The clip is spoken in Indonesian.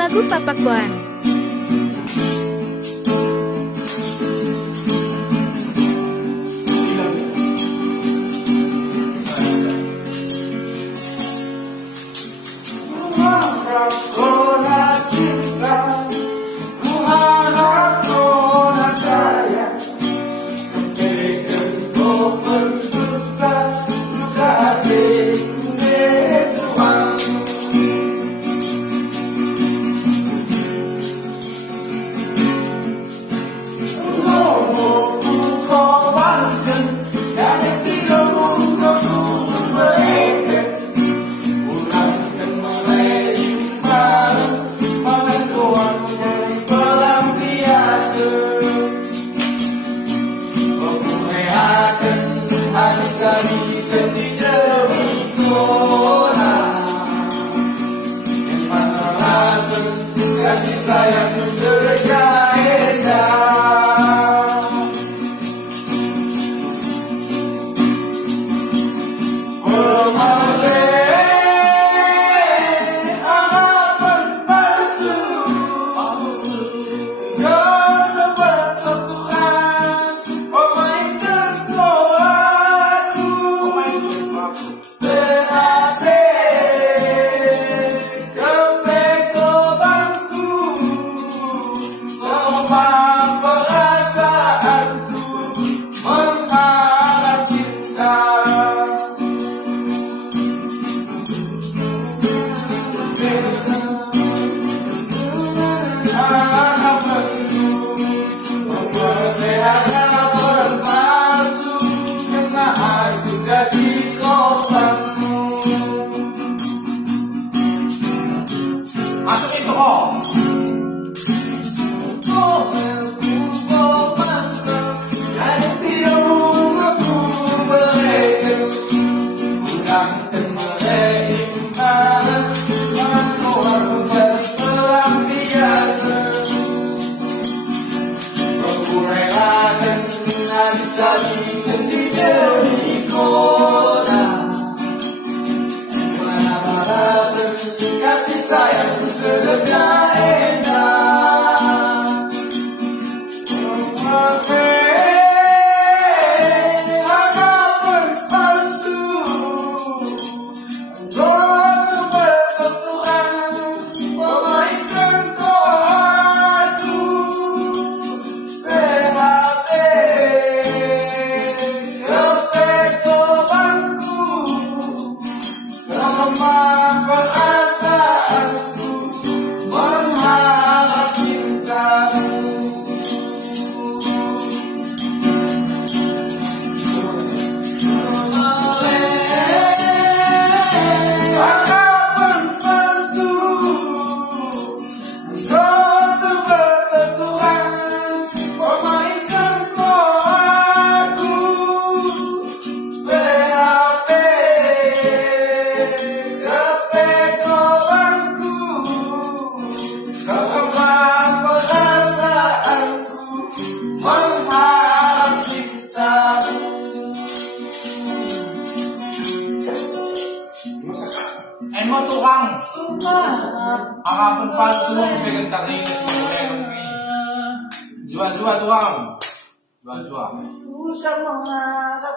lagu Papak Boan. Kasih sayangmu sedekah indah, memelih harapan palsu, kau bertuhan, memainkan doaku, berhati perasaanku mengharap cinta. Harapanku memelihara berpalsu, karena aku jadi korbanmu. Masuk itu kok. Sendiri dari kota, dimana merasa kasih sayang sedekah indah, memelih harapan palsu, kau bertuhan, memainkan doaku, perasaanku mengharap cintamu. Harapan palsu, kau bertuhan, memainkan doaku, Emo tukang harapan palsu bikin tadi jual tukang jual Usah mengharap